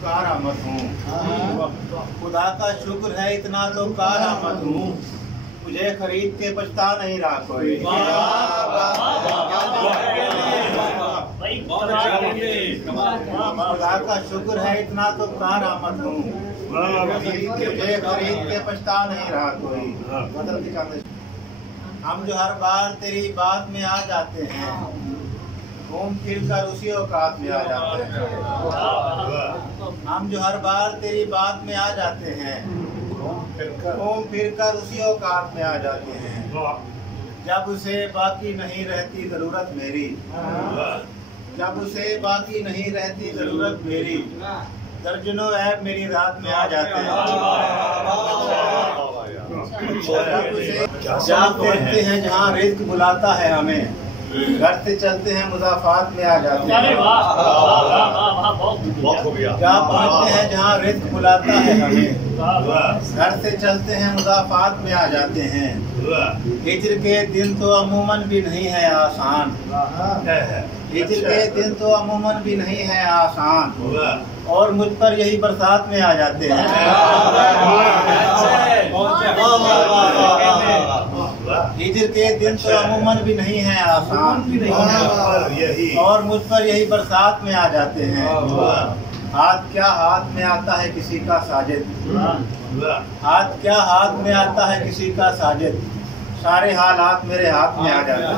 कारामद हूँ, खुदा का शुक्र है इतना तो कारामद हूँ, मुझे खरीद के पछता नहीं रहा कोई। खुदा का शुक्र है इतना तो कारामद हूँ, मुझे खरीद के पछता नहीं रहा कोई। हम जो हर बार तेरी बात में आ जाते हैं, घूम फिर कर उसी औकात में आ जाते हैं। हम जो हर बार तेरी बात में आ जाते हैं, घूम फिर कर उसी औकात में आ जाते हैं। जब उसे बाकी नहीं रहती जरूरत मेरी, जब उसे बाकी नहीं रहती जरूरत मेरी, दर्जनों ऐब मेरी रात में आ जाते हैं। जब पहुँचते हैं जहाँ रिज़्क़ बुलाता है हमें, घर से चलते हैं मुज़ाफ़ात में आ जाते हैं। जहाँ पहुँचते हैं जहाँ रिज़्क़ बुलाता है हमें, घर से चलते हैं मुज़ाफ़ात में आ जाते हैं। हिज्र के दिन तो अमूमन भी नहीं है आसान, हिज्र के दिन तो अमूमन भी नहीं है आसान, और मुझ पर यही बरसात में आ जाते हैं। हिज्र के दिन तो अमूमन भी नहीं है आसान, और मुझ पर यही बरसात में आ जाते हैं। हाथ क्या हाथ में आता है किसी का साजिद, हाथ क्या हाथ में आता है किसी का साजिद, सारे हालात मेरे हाथ में आ जाते हैं।